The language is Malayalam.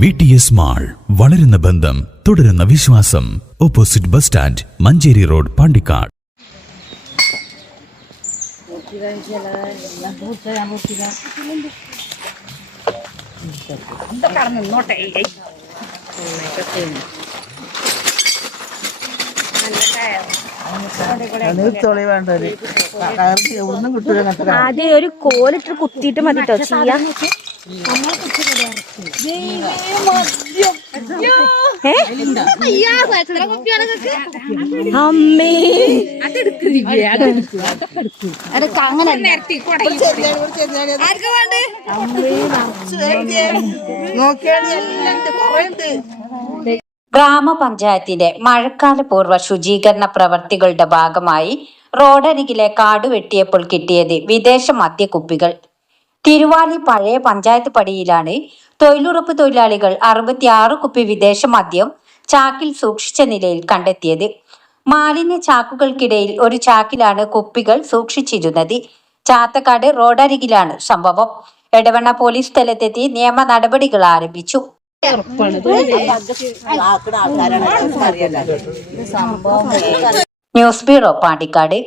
VTS മാൾ, വളരുന്ന ബന്ധം, തുടരുന്ന വിശ്വാസം. Opposite bus stand, Manjeri road, Pandikkad. ആദ്യം ഒരു കോലിട്ട് കുത്തിയിട്ട് മതി കേട്ടോ ചെയ്യാൻ. അമ്മേ ഗ്രാമപഞ്ചായത്തിന്റെ മഴക്കാല പൂർവ്വ ശുചീകരണ പ്രവർത്തികളുടെ ഭാഗമായി റോഡരികിലെ കാട് വെട്ടിയപ്പോൾ കിട്ടിയത് വിദേശ മദ്യക്കുപ്പികൾ. തിരുവാലി പഴയ പഞ്ചായത്ത് പടിയിലാണ് തൊഴിലുറപ്പ് തൊഴിലാളികൾ 66 കുപ്പി വിദേശ മദ്യം ചാക്കിൽ സൂക്ഷിച്ച നിലയിൽ കണ്ടെത്തിയത്. മാലിന്യ ചാക്കുകൾക്കിടയിൽ ഒരു ചാക്കിലാണ് കുപ്പികൾ സൂക്ഷിച്ചിരുന്നത്. ചാത്തക്കാട് റോഡരികിലാണ് സംഭവം. എടവണ്ണ പോലീസ് സ്ഥലത്തെത്തി നിയമ നടപടികൾ ആരംഭിച്ചു. News bureau, Pandikkad.